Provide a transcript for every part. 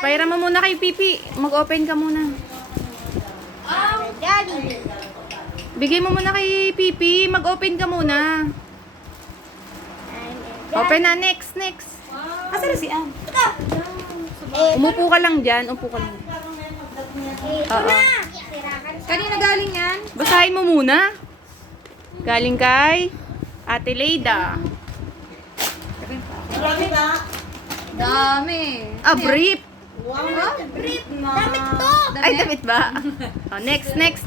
Pairam mo muna kay Pipi. Mag-open ka muna. Daddy. Bigay mo muna kay Pipi. Mag-open ka muna. Open na. Next. Asa na si Ann? Umupo ka lang dyan. Upo ka lang. Oo. Kanina galing yan? Basahin mo muna. Galing kay Ate Leida. Marami ba? Dami. Ah, brief. Wow. Damit to. Ay, damit ba? Oh, next. Next.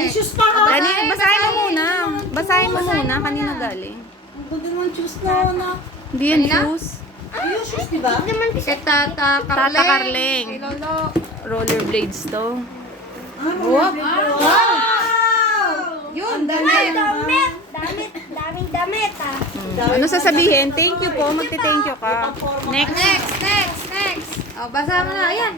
Issues pa ha? Kanina, basahin mo muna. Basahin mo muna. Kanina galing. Ang ganda naman shoes na na. Hindi yan Kanina? shoes. Ayun, shoes, di ba? Kay Tata Carleng. Tata Carleng. Kay Lolo. Rollerblades to. Wow! Yun, Ay, damit. daming damit ah. Ano sasabihin? Thank you po. Magte-thank you ka. Next. Next. O, basa mo na. Ayan.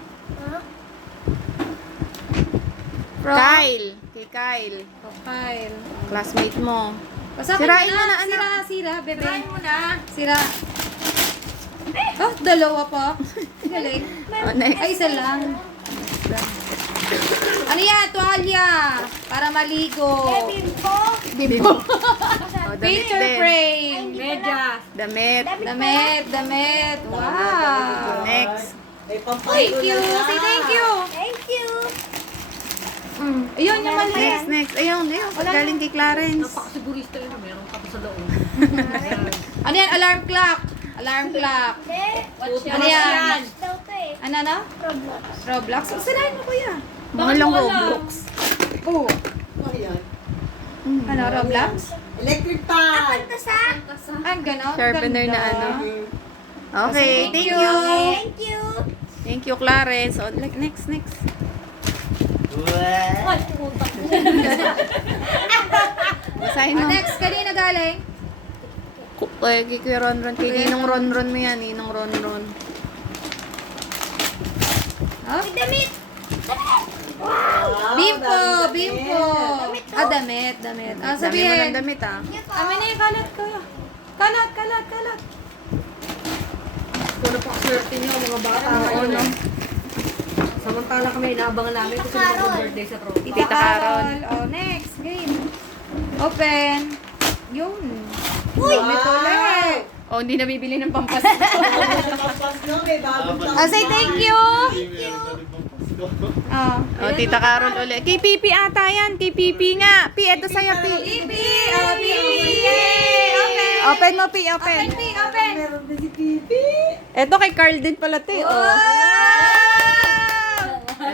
From Kyle. Kay Kyle. Profile. Classmate mo. Basa Sirain mo na, anak. Sira, bebe. Sirain mo na. Sira. Oh, dalawa pa. Galing. Oh, next. Ay, isa lang. Ano yan? Tuwalya. Para maligo. Bimbo. Oh, damit Picture din. frame. Medyas. Damit. Damit. Wow. Next. May pampayo Thank you. na yan. Say thank you. Thank you. Ayun yung mali. Next. Ayun. Galing kay Clarence. Sigurista yun, meron ka pa sa loob. Ano yan? Alarm clock. Ano yan? Daw to eh. Ano na? Roblox. Sirain mo kuya. Mga long Roblox. Oh. Ano yan? Ano? Roblox? Electric pan. Tasak. Ah, ganon. Sharpener na Ganda. ano. Okay. Thank you. Thank you. Thank you, Clarence. Oh, next. Basahin mo. Next, kanina galing. Kay Kuya Ronron. Kay Ninong Ronron mo yan. Ninong Ronron. Oh? May damit. Wow, Bimpo. daming damit. Ah, damit. Ah, Dami mo ng sabihin. damit ah. Amin na yung kalat ko. Kalat. Kung napakaswerte niyo, mga bata Oo, kayo. no? Samantala kami, inaabangan namin kasi mag-birthday sa tropa. Tita Tita Carol. Carol. Oh, next. Game. Open. Yun. Uy! Dami tuloy. Oh, hindi na bibili ng pampas. Tapos no, may bagong Oh, say thank you. Oh. Oh, Tita Carol ulit. Kay Pipi ata yan. Kay Pipi nga. Pi, eto sa'yo, Pi. Pipi. Oh, Pipi. Yay! Open. Open mo, Pi. Open. Open. Meron din si Pipi. Eto kay Carl din pala, te. Oh. Wow!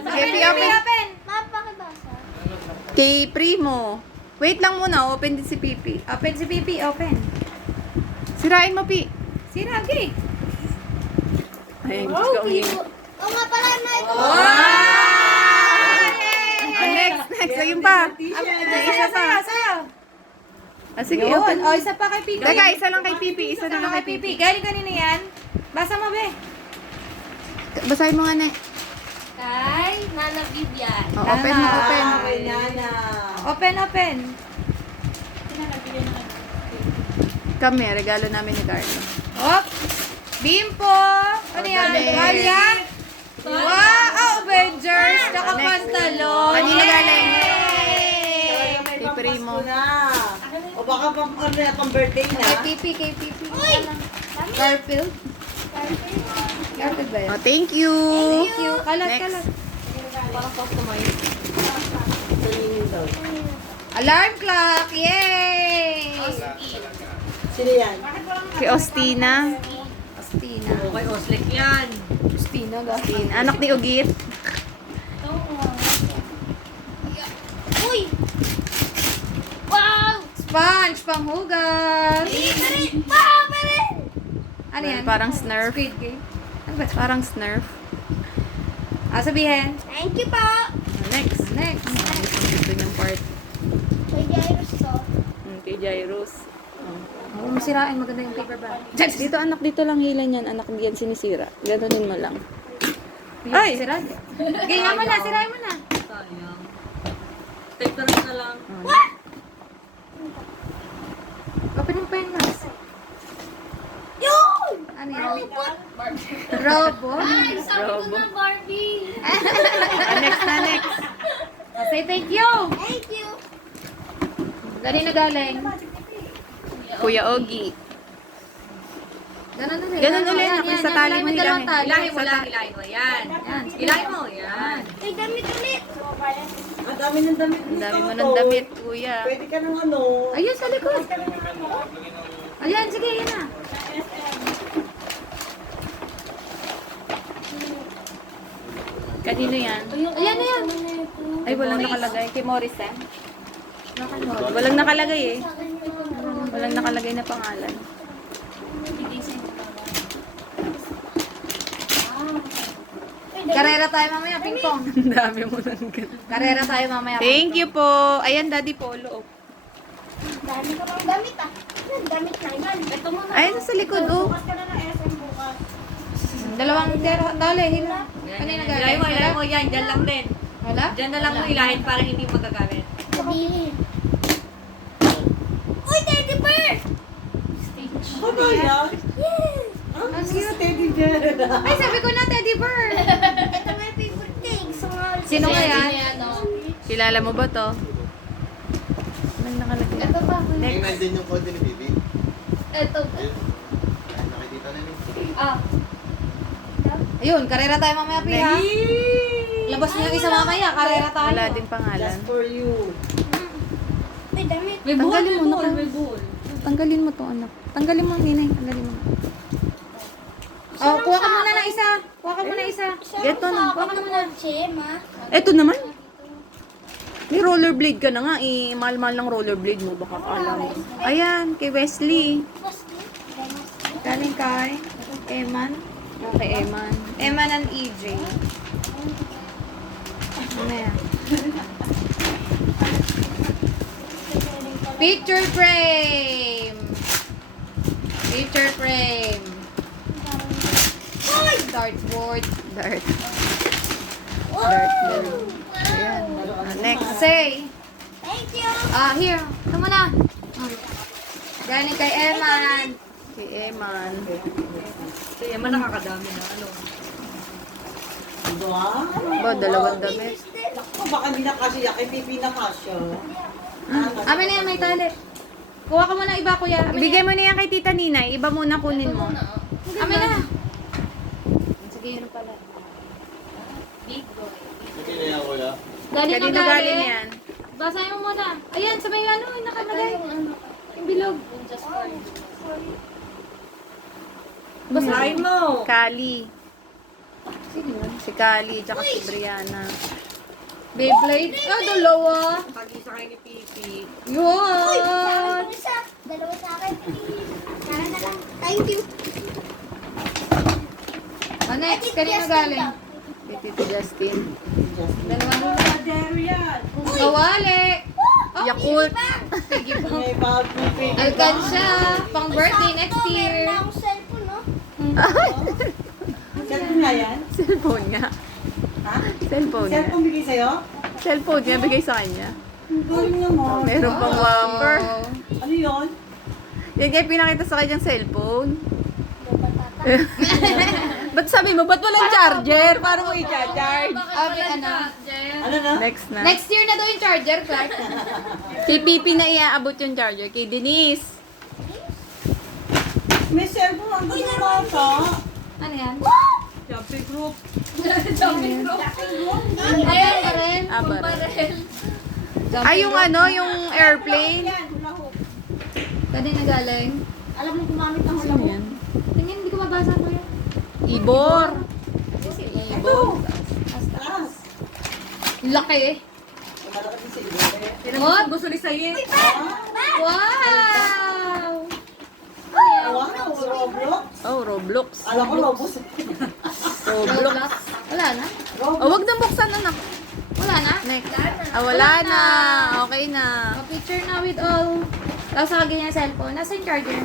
Sige, Pi, open. Open. Mapakibasa. Kay Primo. Wait lang muna. Open din si Pipi. Open si Pipi. Open. Sirain mo, Pi. Siragi. Ayun, Diyos ko. Oo nga pala na ito. Oh, next. Ayun pa. May isa pa. Sa'yo. Ah, sige, Yun. open. Oh, isa pa kay Pipi. Teka, isa lang kay Pipi. Isa na lang kay Pipi. Galing kanina yan. Basa mo, be. Basahin mo nga, Nek. Kay Nana Vivian. Oh, open mo, open. Ay, nana. Open. Kami, regalo namin ni Carlo. Op. Bimpo. Ano yan? Damit. Galia. Wow! Avengers. Tsaka Next. pantalon. Kanina galing. Yay! Kay Primo. Na. O baka pang-birthday na. Kay Pipi. Garfield. Garfield ba yan? Oh, thank you. Thank you. Kalat. Saningin daw. Alarm clock. Yay! Sino yan? Kay Ostina. Astina. Okay, Oslik yan. Astina ga. Anak ni Ugit. Uy! Wow! Sponge. Panghugas. Wow! Meron! Ano yan? Parang Snurf. Squid Game. Ano ba? Parang Snurf. Sabihin. Thank you po. Next. Next. Ito yung part. Kay Jairus to. Kay Jairus. Oh, masirain. Maganda yung paper bag. Dito anak, dito lang hilan yan. Anak diyan sinisira. Ganunin mo lang. Ay! Sirain. Ganyan mo na. Sirain mo na. Sayang. Take na rin na lang. Open yung pen, mas. Yun! Ano yan? Robot? Ay, sabi ko Robo. na Barbie. Next na, next. Say thank you. Thank you. Galing na galing. Kuya Ogie. Ganun ulit. Ganun ulit, Yan, ako yan, sa yan. tali mo, May dalawang hilahin. tali. Hilahin mo Sa lang, ta- hilahin mo. Yan. Yan. Hilahin mo, yan. Ay, damit ulit. Ang dami ng damit Ang nito. dami mo ng damit, kuya. Pwede ka ng ano. Ayun, sa likod. Ayan, sige, yan na. Kanino yan? Ayan na yan. Ay, walang nakalagay. Kay Morris, eh? Walang nakalagay, eh. Walang nakalagay na pangalan. Karera tayo mamaya, ping pong. Ang dami mo ng ganun. Karera tayo mamaya. Thank you po. Ayan, Daddy Polo. Dami ko ng damit ah. Yan, damit na yan. Ito mo na. Ayan, sa likod, oh. Dalawang tali, hila. Kanina Hilahin mo, galing. hilahin mo. Yan, dyan lang din. Wala? Dyan na lang mo hilahin para hindi magagamit. Sabihin. Uy, teddy bear! Ano yan? Yes! Ang cute teddy bear. Ay, sabi ko na, teddy bear. Ito my favorite thing. Sino nga yan? Kilala mo ba to? Walang nakalagay. Ito pa. Next. Tingnan din yung code ni Bibi. Ito. Ayun. Ay, nakikita na rin. Ah. Ayun, karera tayo mamaya, Pi, ha? Labas niyo yung isa mamaya, karera tayo. Wala din pangalan. Just for you. May damit. May buhol, Tanggalin may mo, buhol, naka- may buhol. Tanggalin mo to, anak. Tanggalin mo, ninay. Tanggalin mo. Oh, kuha ka muna ng isa. Kuha ka muna isa. Ito na. Huwag ka muna. Ma. Eto naman. May rollerblade ka na nga. Mahal-mahal ng rollerblade mo. Baka alam mo. Ayan, kay Wesley. Galing kay Eman. Kay Eman. Eman and EJ. Ano yan? Picture frame. Picture frame. Dartboard. Dart. Dartboard. Ayan. Next. Say. Thank you. Here. Ito muna. Galing kay Eman. Kay Eman. Kaya man nakakadami na. Ano? Wow. Ba, dalawang damit. Ako, baka hindi na kasya. Kay Pipi na kasya. Amin na yan, may tali. Kuha ka muna iba, kuya. Amin Bigay mo na yan kay Tita Ninay. Iba muna kunin mo. Amin na. Sige, yun pala. Hindi na yan, kuya. Galing Kanino na galing yan? Basahin mo muna. Ayan, sa may ano, yung nakalagay. Yung bilog. Basahin mo. Kali. Si Kali, tsaka si Brianna. Beyblade. Dalawa. Pag-isa kayo ni Pipi. Uy, Yun. dami ko isa. Dalawa sa akin. Kaya na lang. Thank you. Next, kanino galing? Kay Tito Justin. Dalawang Aderian. kawali. Yakult. Sige po. May bag ng Pipi. Alkansya. Pang birthday next Sakto, year. meron na akong cellphone, no? Cellphone nga yan? Cellphone nga. Ha? Cellphone nga. Cellphone bigay sa'yo? Cellphone nga, bigay sa kanya. Ang galing naman. Meron pang whopper. Ano yun? Yan kaya pinakita sa kanyang cellphone. Ba't sabi mo, ba't walang charger? Paano mo i-charge? Ano? Ano na? Next na. Next year na daw yung charger, Clark. Kay Pipi na iaabot yung charger. Kay Denise. May cellphone ang gusto bata. Ano yan? Jumping group. Ayan pa rin. Ay, yung ano, yung airplane. Kanina galing. Alam mo gumamit ng Ano yan? Tingin, hindi ko mabasa ko yan. Ibor. Ibor. Taas. Laki eh. Malaki din sa iyo. Oh, Gusto ni Sayin. wow! Wow, Roblox. Oh, Roblox. Alam ko, Roblox. Roblox. Wala na? Oh, wag nang buksan, anak. Wala na? Next. Wala na. Okay na. A picture na with all. Tapos sa kanya yung cellphone. Nasa yung charger?